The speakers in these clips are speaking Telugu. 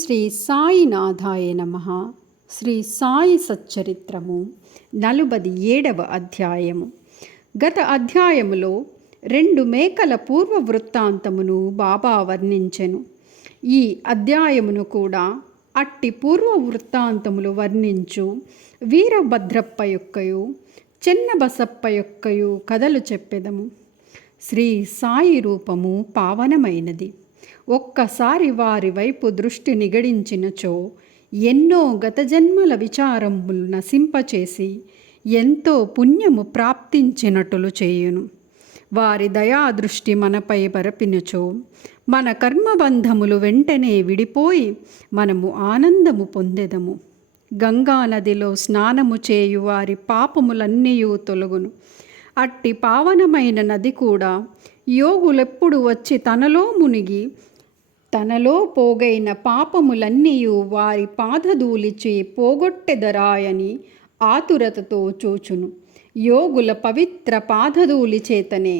శ్రీ సాయినాథాయ నమః. శ్రీ సాయి సచ్చరిత్రము 47వ అధ్యాయము. గత అధ్యాయములో 2 మేకల పూర్వ వృత్తాంతమును బాబా వర్ణించెను. ఈ అధ్యాయమును కూడా అట్టి పూర్వ వృత్తాంతములు వర్ణించు వీరభద్రప్ప యొక్కయు చెన్నబసప్ప యొక్కయు కథలు చెప్పెదము. శ్రీ సాయి రూపము పావనమైనది. ఒక్కసారి వారి వైపు దృష్టి నిగడించినచో ఎన్నో గత జన్మల విచారములు నశింపచేసి ఎంతో పుణ్యము ప్రాప్తించినట్లు చేయును. వారి దయాదృష్టి మనపై పరపినచో మన కర్మబంధములు వెంటనే విడిపోయి మనము ఆనందము పొందెదము. గంగానదిలో స్నానము చేయు వారి పాపములన్నీయూ తొలగును. అట్టి పావనమైన నది కూడా యోగులెప్పుడు వచ్చి తనలో మునిగి తనలో పోగైన పాపములన్నీయూ వారి పాదధూళిచే పోగొట్టెదరాయని ఆతురతతో చూచును. యోగుల పవిత్ర పాదధూళి చేతనే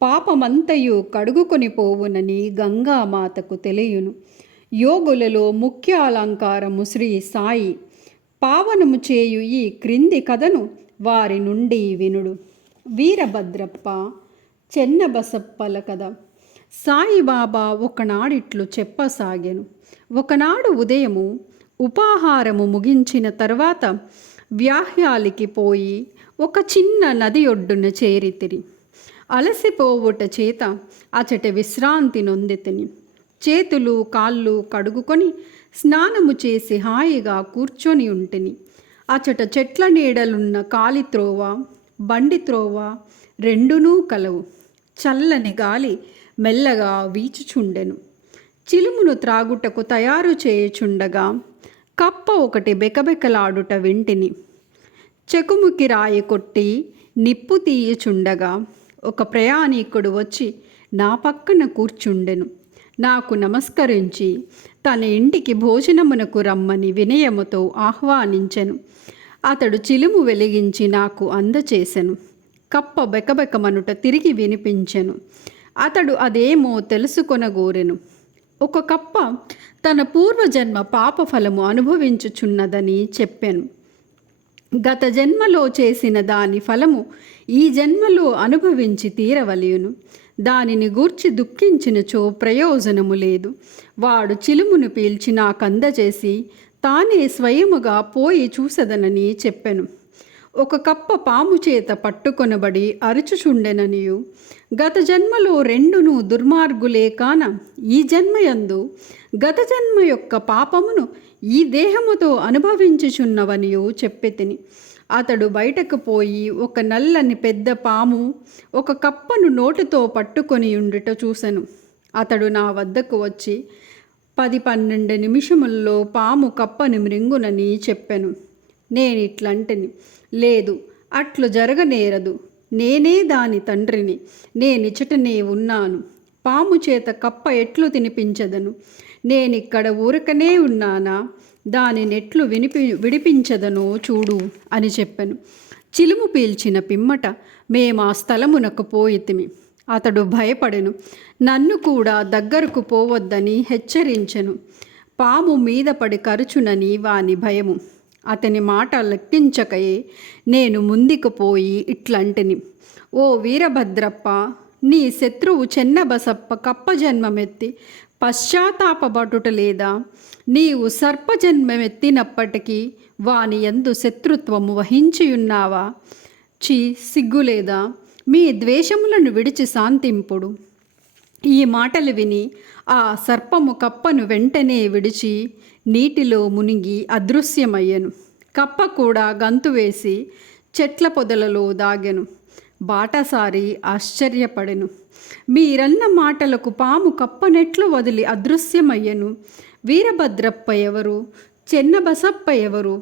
పాపమంతయు కడుగుకొని పోవునని గంగామాతకు తెలియును. యోగులలో ముఖ్య అలంకారము శ్రీ సాయి. పావనము చేయు ఈ క్రింది కథను వారి నుండి వినుడు. వీరభద్రప్ప చెన్నబసప్పల కథ. సాయిబాబా ఒకనాడిట్లు చెప్పసాగెను. ఒకనాడు ఉదయము ఉపాహారము ముగించిన తర్వాత వ్యాహ్యాలికి పోయి ఒక చిన్న నది ఒడ్డున చేరితిరి. అలసిపోవుట చేత అచట విశ్రాంతి నొందితిని. చేతులు కాళ్ళు కడుగుకొని స్నానము చేసి హాయిగా కూర్చొని ఉంటిని. అచట చెట్ల నీడలున్న కాలిత్రోవ బండిత్రోవ రెండునూ కలవు. చల్లని గాలి మెల్లగా వీచుచుండెను. చిలుమును త్రాగుటకు తయారు చేయుచుండగా కప్ప ఒకటి బెకబెకలాడుట వింటిని. చెకుముకి రాయి కొట్టి నిప్పు తీయుచుండగా ఒక ప్రయాణికుడు వచ్చి నా పక్కన కూర్చుండెను. నాకు నమస్కరించి తన ఇంటికి భోజనమునకు రమ్మని వినయముతో ఆహ్వానించెను. అతడు చిలుము వెలిగించి నాకు అందచేసెను. కప్ప బెకబెకమనుట తిరిగి వినిపించెను. అతడు అదేమో తెలుసుకొనగోరెను. ఒక కప్ప తన పూర్వజన్మ పాపఫలము అనుభవించుచున్నదని చెప్పెను. గత జన్మలో చేసిన దాని ఫలము ఈ జన్మలో అనుభవించి తీరవలయును. దానిని గూర్చి దుఃఖించినచో ప్రయోజనము లేదు. వాడు చిలుమును పీల్చి నాకందచేసి తానే స్వయముగా పోయి చూసదనని చెప్పెను. ఒక కప్ప పాము చేత పట్టుకొనబడి అరుచుచుండెననియు గత జన్మలో రెండును దుర్మార్గులే కాన ఈ జన్మయందు గత జన్మ యొక్క పాపమును ఈ దేహముతో అనుభవించుచున్నవనియు చెప్పెతిని. అతడు బయటకు పోయి ఒక నల్లని పెద్ద పాము ఒక కప్పను నోటితో పట్టుకొని ఉండుట చూసెను. అతడు నా వద్దకు వచ్చి 10-12 నిమిషముల్లో పాము కప్పని మృంగునని చెప్పెను. నేనిట్లంటిని, లేదు, అట్లు జరగనేరదు. నేనే దాని తండ్రిని. నేనిచటనే ఉన్నాను. పాము చేత కప్ప ఎట్లు తినిపించదను? నేనిక్కడ ఊరకనే ఉన్నానా? దానినెట్లు విడిపించదనో చూడు అని చెప్పెను. చిలుము పీల్చిన పిమ్మట మేమా స్థలమునకు పోయితిమి. అతడు భయపడెను. నన్ను కూడా దగ్గరకు పోవద్దని హెచ్చరించెను. పాము మీద పడి కరుచునని వాని భయము. అతని మాట లెక్కించకయే నేను ముందుకు పోయి ఇట్లంటిని, ఓ వీరభద్రప్ప, నీ శత్రువు చెన్నబసప్ప కప్ప జన్మమెత్తి పశ్చాత్తాపపడుట లేదా? నీవు సర్పజన్మమెత్తినప్పటికీ వాని యందు శత్రుత్వము వహించియున్నావా? సిగ్గులేదా? మీ ద్వేషములను విడిచి శాంతింపుడు. ఈ మాటలు విని ఆ సర్పము కప్పను వెంటనే విడిచి నీటిలో మునిగి అదృశ్యమయ్యెను. కప్ప కూడా గంతు వేసి చెట్ల పొదలలో దాగెను. బాటసారి ఆశ్చర్యపడెను. మీరన్న మాటలకు పాము కప్పనెట్లు వదిలి అదృశ్యమయ్యెను? వీరభద్రప్ప ఎవరు? చెన్నబసప్ప ఎవరు?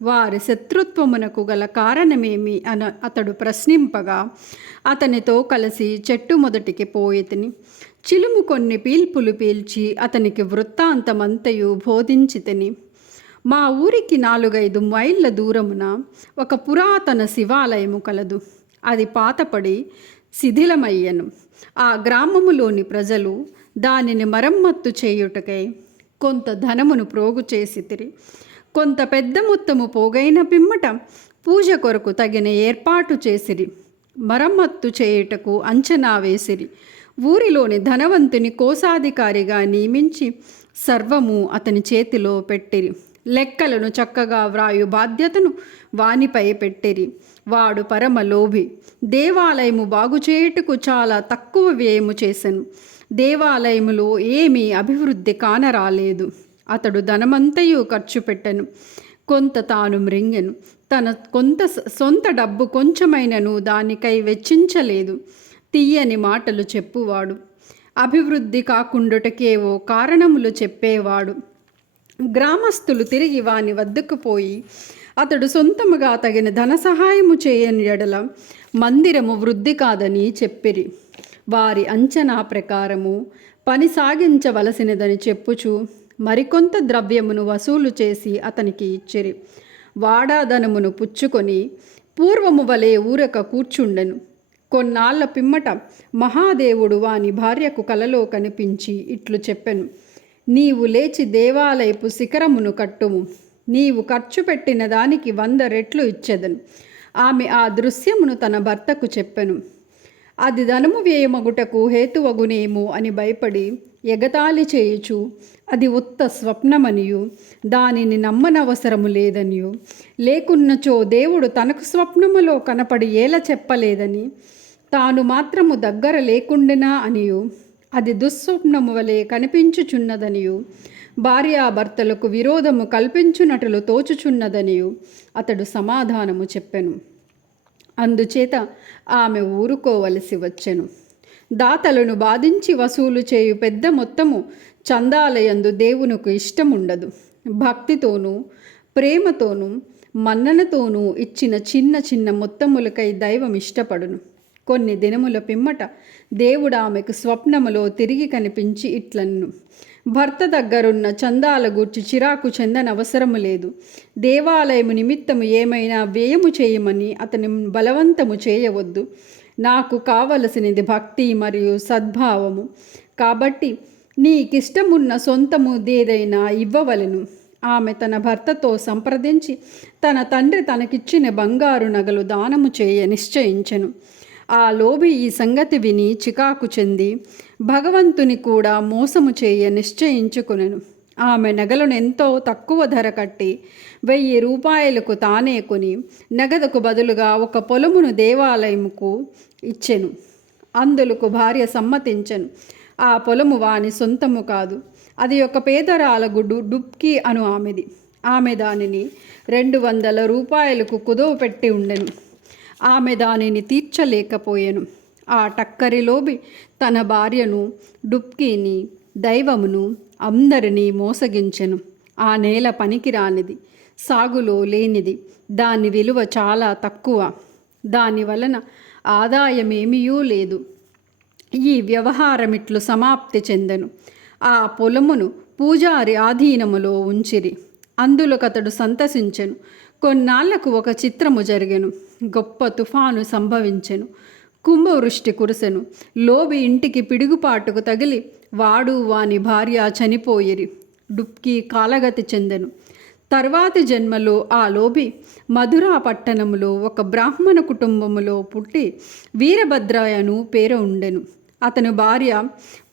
వారి శత్రుత్వమునకు గల కారణమేమి అని అతడు ప్రశ్నింపగా అతనితో కలిసి చెట్టు మొదటికి పోయితిని. చిలుము కొన్ని పీల్పులు పీల్చి అతనికి వృత్తాంతమంతయు బోధించితిని. మా ఊరికి 4-5 మైళ్ళ దూరమున ఒక పురాతన శివాలయము కలదు. అది పాతపడి శిథిలమయ్యను. ఆ గ్రామములోని ప్రజలు దానిని మరమ్మత్తు చేయుటకై కొంత ధనమును ప్రోగు చేసితిరి. కొంత పెద్ద మొత్తము పోగైన పిమ్మట పూజ కొరకు తగిన ఏర్పాటు చేసిరి. మరమ్మత్తు చేయుటకు అంచనా వేసిరి. ఊరిలోని ధనవంతుని కోశాధికారిగా నియమించి సర్వము అతని చేతిలో పెట్టిరి. లెక్కలను చక్కగా వ్రాయు బాధ్యతను వానిపై పెట్టిరి. వాడు పరమ లోభి. దేవాలయము బాగుచేయుటకు చాలా తక్కువ వ్యయము చేసెను. దేవాలయములో ఏమీ అభివృద్ధి కానరాలేదు. అతడు ధనమంతయు ఖర్చు పెట్టెను. కొంత తాను మృంగెను. తన కొంత సొంత డబ్బు కొంచెమైనను దానికై వెచ్చించలేదు. తీయని మాటలు చెప్పువాడు. అభివృద్ధి కాకుండుటకేవో కారణములు చెప్పేవాడు. గ్రామస్తులు తిరిగి వాని వద్దకు పోయి అతడు సొంతముగా తగిన ధన సహాయము చేయని ఎడల మందిరము వృద్ధి కాదని చెప్పిరి. వారి అంచనా ప్రకారము పని సాగించవలసినదని చెప్పుచు మరికొంత ద్రవ్యమును వసూలు చేసి అతనికి ఇచ్చిరి. వాడాధనమును పుచ్చుకొని పూర్వము వలె ఊరక కూర్చుండెను. కొన్నాళ్ల పిమ్మట మహాదేవుడు వాని భార్యకు కలలో కనిపించి ఇట్లు చెప్పెను: నీవు లేచి దేవాలయపు శిఖరమును కట్టుము. నీవు ఖర్చు పెట్టిన దానికి 100 రెట్లు ఇచ్చెదను. ఆమె ఆ దృశ్యమును తన భర్తకు చెప్పెను. అది ధనము వ్యయమగుటకు హేతువగునేమో అని భయపడి ఎగతాళి చేయుచు అది ఉత్త స్వప్నమనియు దానిని నమ్మనవసరము లేదనియు, లేకున్నచో దేవుడు తనకు స్వప్నములో కనపడి ఏల చెప్పలేదని, తాను మాత్రము దగ్గర లేకుండెనా అనియు, అది దుస్వప్నము వలె కనిపించుచున్నదనియు, భార్యాభర్తలకు విరోధము కల్పించునట్లు తోచుచున్నదనియు అతడు సమాధానము చెప్పెను. అందుచేత ఆమె ఊరుకోవలసి వచ్చెను. దాతలను బాధించి వసూలు చేయు పెద్ద మొత్తము చందాలయందు దేవునికి ఇష్టముండదు. భక్తితోనూ ప్రేమతోనూ మన్ననతోనూ ఇచ్చిన చిన్న చిన్న మొత్తములకై దైవం ఇష్టపడును. కొన్ని దినముల పిమ్మట దేవుడు ఆమెకు స్వప్నములో తిరిగి కనిపించి ఇట్లన్ను: భర్త దగ్గరున్న చందాల గూర్చి చిరాకు చెందనవసరము లేదు. దేవాలయము నిమిత్తము ఏమైనా వ్యయము చేయమని అతని బలవంతము చేయవద్దు. నాకు కావలసినది భక్తి మరియు సద్భావము. కాబట్టి నీకిష్టమున్న సొంతము దేదైనా ఇవ్వవలెను. ఆమె తన భర్తతో సంప్రదించి తన తండ్రి తనకిచ్చిన బంగారు నగలు దానము చేయ నిశ్చయించెను. ఆ లోభి ఈ సంగతి విని చికాకు చెంది భగవంతుని కూడా మోసము చేయ నిశ్చయించుకొనెను. ఆమె నగలను ఎంతో తక్కువ ధర కట్టి 1000 రూపాయలకు తానే కొని నగదుకు బదులుగా ఒక పొలమును దేవాలయముకు ఇచ్చెను. అందులకు భార్య సమ్మతించెను. ఆ పొలము వాని సొంతము కాదు. అది ఒక పేదరాలగు డుబ్కి అను ఆమెది. ఆమె దానిని 200 రూపాయలకు కుదవ పెట్టి ఉండెను. ఆమె దానిని తీర్చలేకపోయెను. ఆ టక్కరిలోబి తన భార్యను, డుబ్కీని, దైవమును అందరినీ మోసగించెను. ఆ నేల పనికిరానిది, సాగులో లేనిది, దాని విలువ చాలా తక్కువ, దాని వలన ఆదాయమేమీయూ లేదు. ఈ వ్యవహారమిట్లు సమాప్తి చెందెను. ఆ పొలమును పూజారి ఆధీనములో ఉంచిరి. అందులోకతడు సంతసించెను. కొన్నాళ్లకు ఒక చిత్రము జరిగెను. గొప్ప తుఫాను సంభవించెను. కుంభవృష్టి కురిసెను. లోబి ఇంటికి పిడుగుపాటుకు తగిలి వాడు వాని భార్య చనిపోయిరి. డుబ్కి కాలగతి చెందెను. తర్వాతి జన్మలో ఆ లోబి మధురా పట్టణములో ఒక బ్రాహ్మణ కుటుంబములో పుట్టి వీరభద్రయను పేరు ఉండెను. అతని భార్య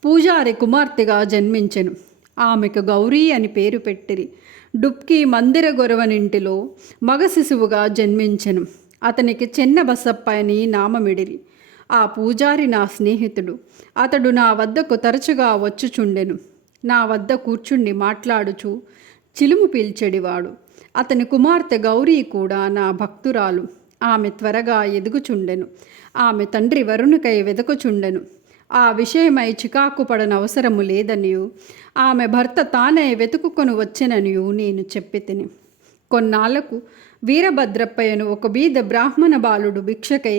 పూజారి కుమార్తెగా జన్మించెను. ఆమెకు గౌరీ అని పేరు పెట్టిరి. డుబ్కి మందిర గొరవనింటిలో మగ శిశువుగా జన్మించెను. అతనికి చెన్న బసప్ప అని నామమిడిరి. ఆ పూజారి నా స్నేహితుడు. అతడు నా వద్దకు తరచుగా వచ్చుచుండెను. నా వద్ద కూర్చుండి మాట్లాడుచు చిలుము పీల్చెడివాడు. అతని కుమార్తె గౌరీ కూడా నా భక్తురాలు. ఆమె త్వరగా ఎదుగుచుండెను. ఆమె తండ్రి వరుణుకై వెదకుచుండెను. ఆ విషయమై చికాకు పడనవసరము లేదనియు, ఆమె భర్త తానే వెతుకుకొని వచ్చెననియు నేను చెప్పి తిని. కొన్నాళ్లకు వీరభద్రప్పయ్యను ఒక బీద బ్రాహ్మణ బాలుడు భిక్షకై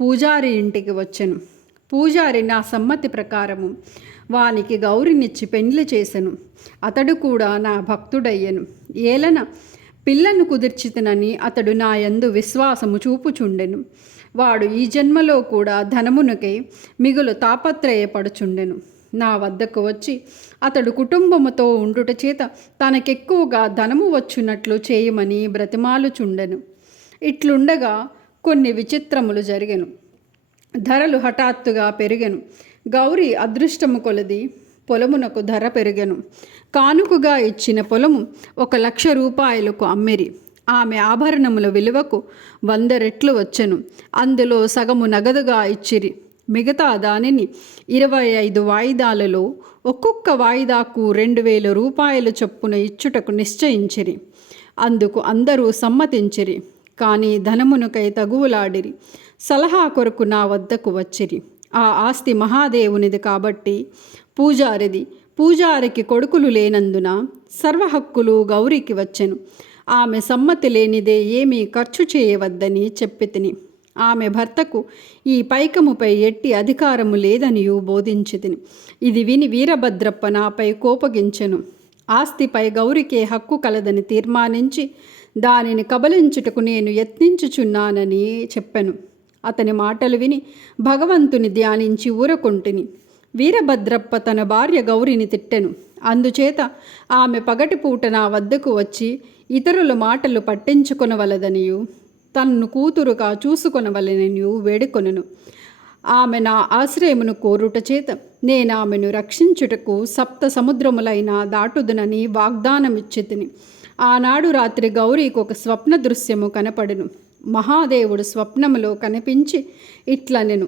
పూజారి ఇంటికి వచ్చెను. పూజారి నా సమ్మతి ప్రకారము వానికి గౌరినిచ్చి పెండ్లి చేసెను. అతడు కూడా నా భక్తుడయ్యెను. ఏలన పిల్లను కుదిర్చితనని అతడు నా యందు విశ్వాసము చూపుచుండెను. వాడు ఈ జన్మలో కూడా ధనమునకై మిగులు తాపత్రయపడుచుండెను. నా వద్దకు వచ్చి అతడు కుటుంబముతో ఉండుట చేత తనకెక్కువగా ధనము వచ్చునట్లు చేయమని బ్రతిమాలుచుండెను. ఇట్లుండగా కొన్ని విచిత్రములు జరిగెను. ధరలు హఠాత్తుగా పెరిగెను. గౌరీ అదృష్టము కొలది పొలమునకు ధర పెరిగెను. కానుకగా ఇచ్చిన పొలము 1,00,000 రూపాయలకు అమ్మిరి. ఆమె ఆభరణముల విలువకు 100 రెట్లు వచ్చెను. అందులో సగము నగదుగా ఇచ్చిరి. మిగతా దానిని 25 వాయిదాలలో ఒక్కొక్క వాయిదాకు 2,000 రూపాయలు చొప్పున ఇచ్చుటకు నిశ్చయించిరి. అందుకు అందరూ సమ్మతించిరి. కానీ ధనమునకై తగువులాడిరి. సలహా కొరకు నా వద్దకు వచ్చిరి. ఆ ఆస్తి మహాదేవునిది కాబట్టి పూజారిది. పూజారికి కొడుకులు లేనందున సర్వహక్కులు గౌరికి వచ్చెను. ఆమె సమ్మతి లేనిదే ఏమీ ఖర్చు చేయవద్దని చెప్పితిని. ఆమె భర్తకు ఈ పైకముపై ఎట్టి అధికారము లేదనియూ బోధించితిని. ఇది విని వీరభద్రప్ప నాపై కోపగించెను. ఆస్తిపై గౌరికే హక్కు కలదని తీర్మానించి దానిని కబలించుటకు నేను యత్నించుచున్నానని చెప్పెను. అతని మాటలు విని భగవంతుని ధ్యానించి ఊరకొంటిని. వీరభద్రప్ప తన భార్య గౌరిని తిట్టెను. అందుచేత ఆమె పగటిపూట నా వద్దకు వచ్చి ఇతరుల మాటలు పట్టించుకొనవలదనియు తన్ను కూతురుగా చూసుకొనవలెననియు వేడుకొనెను. ఆమె నా ఆశ్రయమును కోరుట చేత నేనామెను రక్షించుటకు 7 సముద్రములైన దాటుదునని వాగ్దానమిచ్చితిని. ఆనాడు రాత్రి గౌరీకి ఒక స్వప్న దృశ్యము కనపడెను. మహాదేవుడు స్వప్నములో కనిపించి ఇట్లనెను: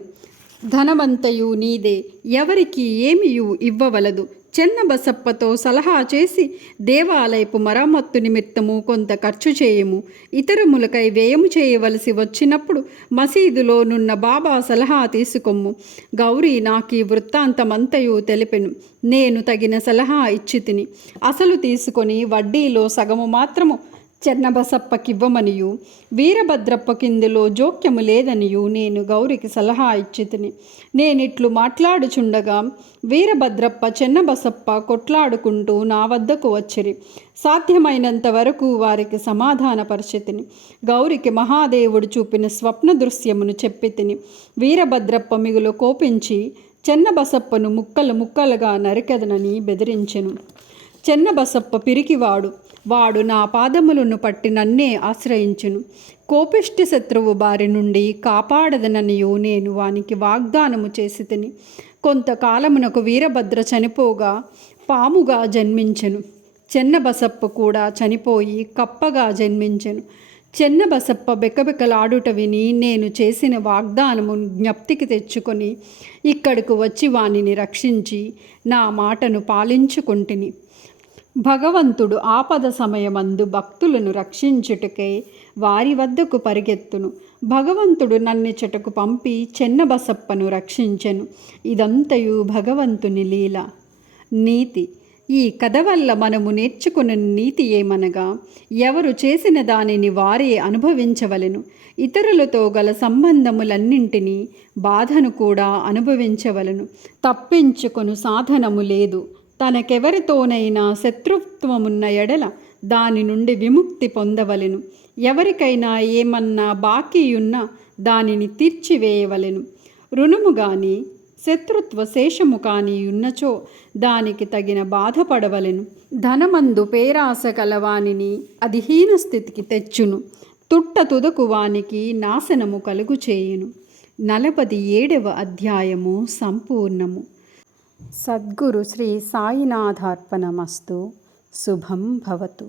ధనవంతయు నీదే, ఎవరికి ఏమియు ఇవ్వవలదు. చెన్నబసప్పతో సలహా చేసి దేవాలయపు మరమ్మత్తు నిమిత్తము కొంత ఖర్చు చేయము. ఇతరములకై వ్యయము చేయవలసి వచ్చినప్పుడు మసీదులో నున్న బాబా సలహా తీసుకొమ్ము. గౌరీ నాకీ వృత్తాంతమంతయు తెలిపెను. నేను తగిన సలహా ఇచ్చి తిని అసలు తీసుకొని వడ్డీలో సగము మాత్రము చెన్నబసప్పకివ్వమనియు వీరభద్రప్పకిందులో జోక్యము లేదనియు నేను గౌరికి సలహా ఇచ్చి తిని. నేనిట్లు మాట్లాడుచుండగా వీరభద్రప్ప చెన్నబసప్ప కొట్లాడుకుంటూ నా వద్దకు వచ్చిరి. సాధ్యమైనంత వరకు వారికి సమాధానపరిచితిని. గౌరికి మహాదేవుడు చూపిన స్వప్న దృశ్యమును చెప్పి తిని. వీరభద్రప్ప మిగులు కోపించి చెన్నబసప్పను ముక్కలు ముక్కలుగా నరికెదనని బెదిరించెను. చెన్నబసప్ప పిరికివాడు. వాడు నా పాదములను పట్టి నన్నే ఆశ్రయించును. కోపిష్టి శత్రువు బారి నుండి కాపాడదననియు నేను వానికి వాగ్దానము చేసి తిని. కొంతకాలమునకు వీరభద్ర చనిపోగా పాముగా జన్మించెను. చెన్నబసప్ప కూడా చనిపోయి కప్పగా జన్మించెను. చెన్నబసప్ప బెకబెకలాడుట విని నేను చేసిన వాగ్దానము జ్ఞప్తికి తెచ్చుకొని ఇక్కడకు వచ్చి వానిని రక్షించి నా మాటను పాలించుకొంటిని. భగవంతుడు ఆపద సమయమందు భక్తులను రక్షించుటకై వారి వద్దకు పరిగెత్తును. భగవంతుడు నన్నిచటకు పంపి చెన్నబసప్పను రక్షించెను. ఇదంతయు భగవంతుని లీల. నీతి. ఈ కథ వల్ల మనము నేర్చుకున్న నీతి ఏమనగా, ఎవరు చేసిన దానిని వారే అనుభవించవలెను. ఇతరులతో గల సంబంధములన్నింటినీ బాధను కూడా అనుభవించవలను. తప్పించుకొను సాధనము లేదు. తనకెవరితోనైనా శత్రుత్వమున్న ఎడల దాని నుండి విముక్తి పొందవలెను. ఎవరికైనా ఏమన్నా బాకీయున్నా దానిని తీర్చివేయవలెను. రుణము గాని శత్రుత్వ శేషము కాని ఉన్నచో దానికి తగిన బాధపడవలెను. ధనమందు పేరాస కలవానిని అది హీనస్థితికి తెచ్చును. తుట్ట తుదకు వానికి నాశనము కలుగు చేయును. 47వ అధ్యాయము సంపూర్ణము. సద్గురు శ్రీ సాయినాథార్పణమస్తు. శుభం భవతు.